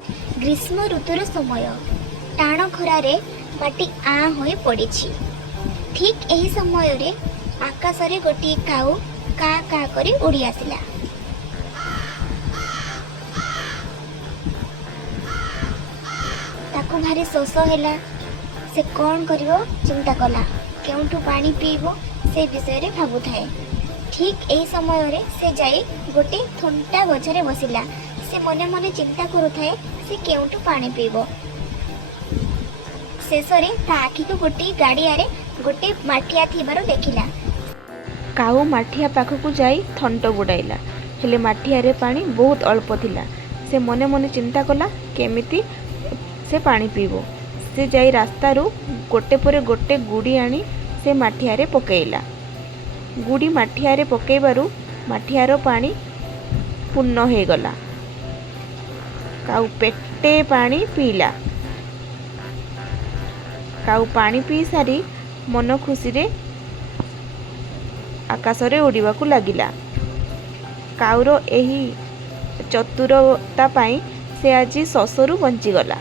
ग्रीष्म ऋतुर समय टाण खरारे माटी आँ होई पड़िछि। ठीक एही समय रे आकाश रे गोटे काऊ का का करी उड़ी आसिला। ताकू भारी शोष हैला। से कौन करिवो चिंता कला। केउठु पानी पीबो से विषय रे भाबुथाए। ठीक एही समय रे से जाई गोटे थुंटा गछरे बसिला। से मने मने चिंता करुथाए से केउठु पानी पीबो। शेषरे ता आखि को गोटे गाड़िया रे गोटे माठिया थिबारो देखिला। काऊ माठिया पाखकू जाई थंट बुड़ाइला। हेले माठिया रे पानी बहुत अल्प थिला। से मने मने चिंता कला केमिति से पानी पीबो। से जाई रास्तारू गोटे परे गोटे गुड़ी आनी से माठिया रे पकेइला। गुड़ी माठिया रे पकेइबारू माठियारो पानी पूर्ण हो गला। काऊ पेटे पानी पीला। काऊ पानी पी सारी मन खुशी रे आकाश रे उड़ीबाकू लागिला। काऊर एही चतुरता पाई से आज शोषरू बंचीगला।